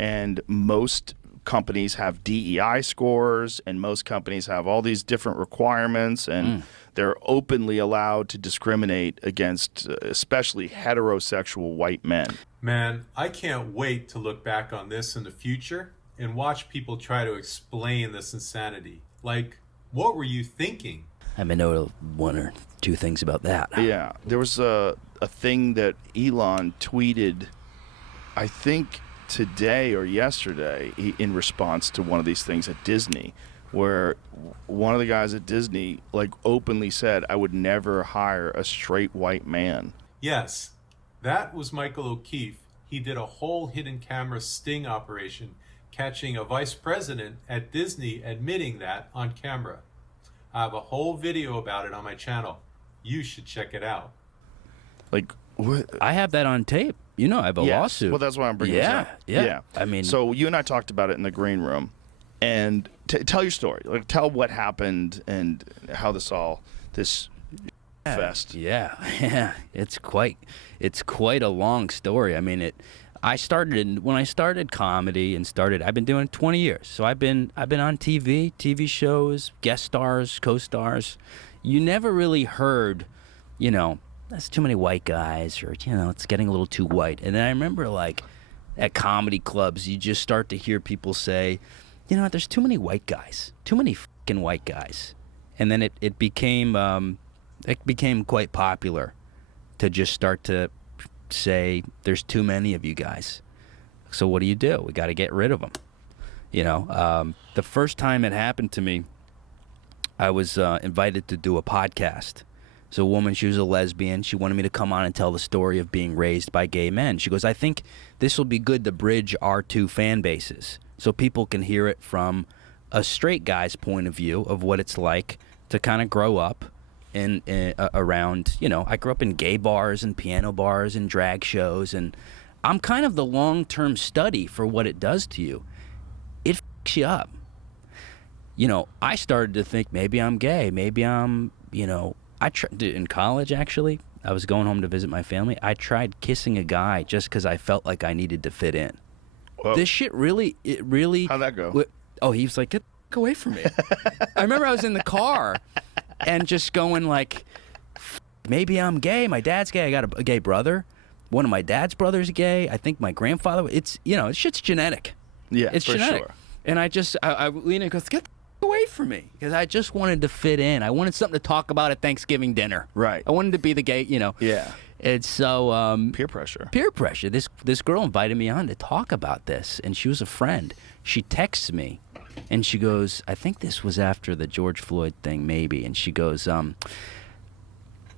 and most companies have DEI scores, and most companies have all these different requirements, and they're openly allowed to discriminate against especially heterosexual white men. Man, I can't wait to look back on this in the future and watch people try to explain this insanity. Like, what were you thinking? I may know one or two things about that. Yeah, there was a thing that Elon tweeted, I think today or yesterday, in response to one of these things at Disney, where one of the guys at Disney like openly said, I would never hire a straight white man. Yes, that was Michael O'Keefe. He did a whole hidden camera sting operation, catching a vice president at Disney admitting that on camera. I have a whole video about it on my channel. You should check it out. Like, what? I have that on tape. You know, I have a lawsuit. Well, that's why I'm bringing this up. Yeah. I mean, so you and I talked about it in the green room, and tell your story. Like, tell what happened and how this fest. Yeah. It's quite a long story. I mean, when I started comedy I've been doing it 20 years. So I've been on TV shows, guest stars, co-stars. You never really heard, that's too many white guys, or, it's getting a little too white. And then I remember, like, at comedy clubs, you just start to hear people say, there's too many white guys, too many fucking white guys. And then it became quite popular to just start to say, there's too many of you guys. So what do? We got to get rid of them. The first time it happened to me, I was invited to do a podcast. So a woman, she was a lesbian. She wanted me to come on and tell the story of being raised by gay men. She goes, I think this will be good to bridge our two fan bases so people can hear it from a straight guy's point of view of what it's like to kind of grow up around, I grew up in gay bars and piano bars and drag shows, and I'm kind of the long-term study for what it does to you. It fucks you up. I started to think maybe I'm gay, maybe I'm, I tried in college, actually. I was going home to visit my family. I tried kissing a guy just because I felt like I needed to fit in. Whoa. This shit really. How'd that go? He was like, get the fuck away from me. I remember I was in the car and just going like, maybe I'm gay. My dad's gay. I got a gay brother. One of my dad's brothers is gay. I think my grandfather. It's shit's genetic. Yeah, it's for genetic. Sure. And I lean in and goes, get the away from me, because I just wanted to fit in. I wanted something to talk about at Thanksgiving dinner. Right. I wanted to be the gay, Yeah. And so peer pressure. This girl invited me on to talk about this, and she was a friend. She texts me, and she goes, I think this was after the George Floyd thing, maybe, and she goes,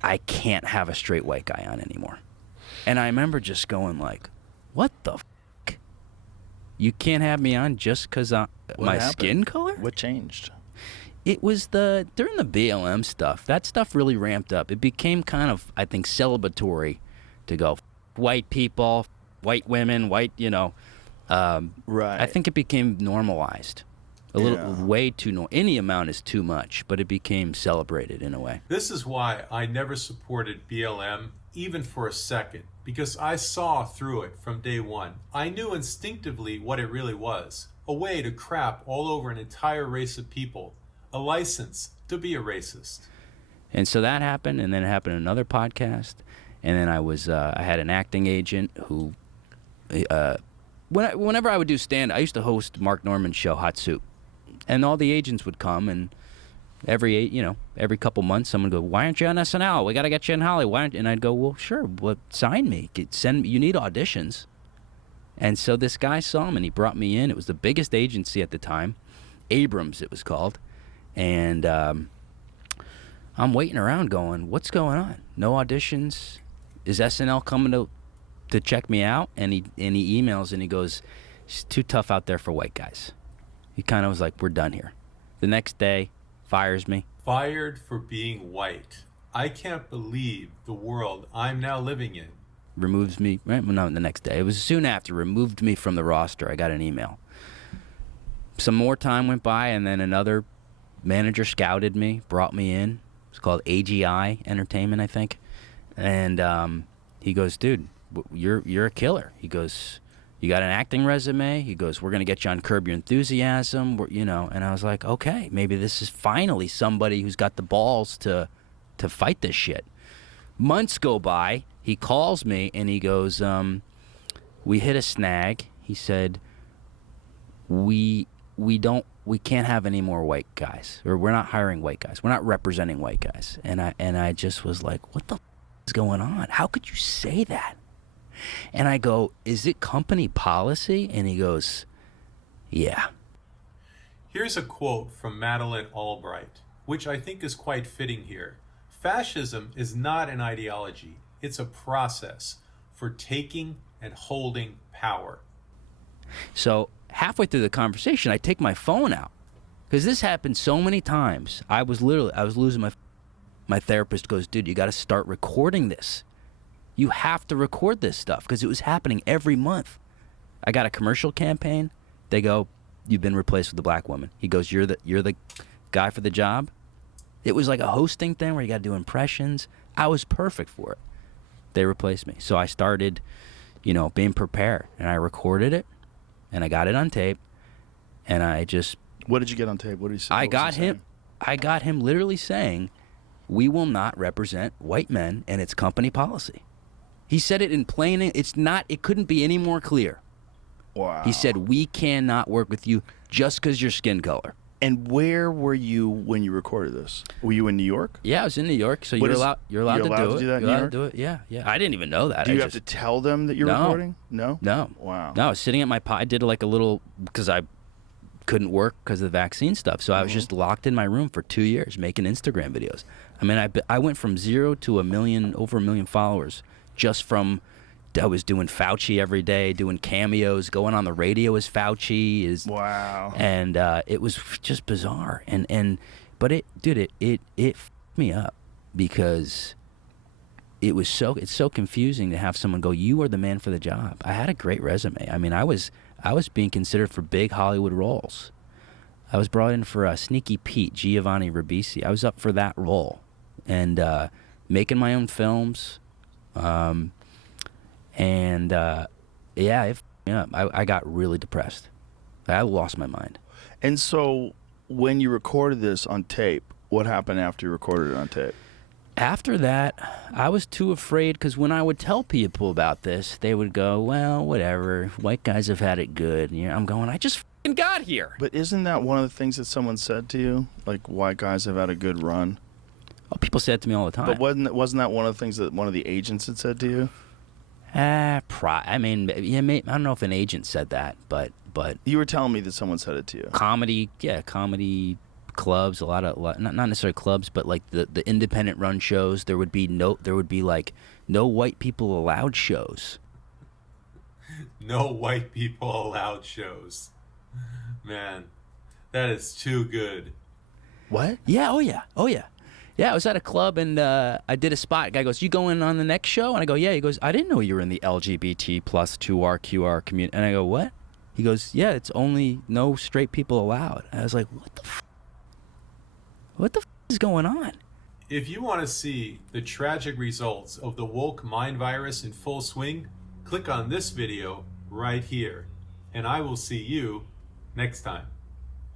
I can't have a straight white guy on anymore. And I remember just going like, what the fuck? You can't have me on just because my skin color? What changed? It was during the BLM stuff. That stuff really ramped up. It became kind of, I think, celebratory to go, white people, white women, white, right. I think it became normalized. Way too, any amount is too much, but it became celebrated in a way. This is why I never supported BLM, even for a second, because I saw through it from day one. I knew instinctively what it really was, a way to crap all over an entire race of people, a license to be a racist. And so that happened, and then it happened in another podcast, and then I had an acting agent who, whenever I would do stand-up, I used to host Mark Norman's show, Hot Soup. And all the agents would come, and every couple months, someone would go, why aren't you on SNL? We got to get you in Hollywood. And I'd go, well, sure, sign me. Send me. You need auditions. And so this guy saw him, and he brought me in. It was the biggest agency at the time, Abrams it was called. And I'm waiting around going, what's going on? No auditions? Is SNL coming to check me out? And he emails, and he goes, it's too tough out there for white guys. He kind of was like, we're done here. The next day, fires me. Fired for being white. I can't believe the world I'm now living in. Removes me, right? Well, no, the next day. It was soon after, removed me from the roster. I got an email. Some more time went by, and then another manager scouted me, brought me in. It's called AGI Entertainment, I think. And he goes, dude, you're a killer. He goes, you got an acting resume? He goes, we're going to get you on Curb Your Enthusiasm, you know. And I was like, okay, maybe this is finally somebody who's got the balls to fight this shit. Months go by. He calls me and he goes, we hit a snag. He said, we can't have any more white guys, or we're not hiring white guys. We're not representing white guys. And I just was like, what the is going on? How could you say that? And I go, is it company policy? And he goes, yeah. Here's a quote from Madeleine Albright, which I think is quite fitting here. Fascism is not an ideology. It's a process for taking and holding power. So halfway through the conversation, I take my phone out, because this happened so many times. I was losing my therapist goes, dude, you got to start recording this. You have to record this stuff, because it was happening every month. I got a commercial campaign. They go, you've been replaced with a black woman. He goes, you're the guy for the job. It was like a hosting thing where you got to do impressions. I was perfect for it. They replaced me. So I started, being prepared, and I recorded it, and I got it on tape, and I just... What did you get on tape? What did he say? I got him literally saying, we will not represent white men, and it's company policy. He said it in plain... It couldn't be any more clear. Wow. He said, we cannot work with you just because your skin color. And where were you when you recorded this? Were you in New York? Yeah, I was in New York, so you're allowed to do it. You're allowed to do it. Yeah. I didn't even know that. Do you have to tell them that you're recording? No? No. Wow. No, I was sitting at my I did like a little, because I couldn't work because of the vaccine stuff, so I was just locked in my room for 2 years making Instagram videos. I mean, I went from 0 to over 1 million followers just from... I was doing Fauci every day, doing cameos, going on the radio as Fauci. Wow. And it was just bizarre. But it f***ed me up, because it's so confusing to have someone go, you are the man for the job. I had a great resume. I mean, I was being considered for big Hollywood roles. I was brought in for Sneaky Pete, Giovanni Ribisi. I was up for that role, and making my own films. And it f***ed me up. I got really depressed. I lost my mind. And so when you recorded this on tape, what happened after you recorded it on tape? After that, I was too afraid, because when I would tell people about this, they would go, well, whatever. White guys have had it good. And I'm going, I just f***ing got here. But isn't that one of the things that someone said to you? Like, white guys have had a good run? Oh, people say it to me all the time. But wasn't that one of the things that one of the agents had said to you? I mean, yeah, I don't know if an agent said that, but you were telling me that someone said it to you. Comedy clubs, a lot not necessarily clubs, but like the independent run shows, there would be like no white people allowed shows. No white people allowed shows. Man, that is too good. What? Yeah, oh yeah. Yeah, I was at a club, and I did a spot. Guy goes, you going on the next show? And I go, yeah. He goes, I didn't know you were in the LGBT plus 2RQR community. And I go, what? He goes, yeah, it's only no straight people allowed. And I was like, what the is going on? If you want to see the tragic results of the woke mind virus in full swing, click on this video right here. And I will see you next time.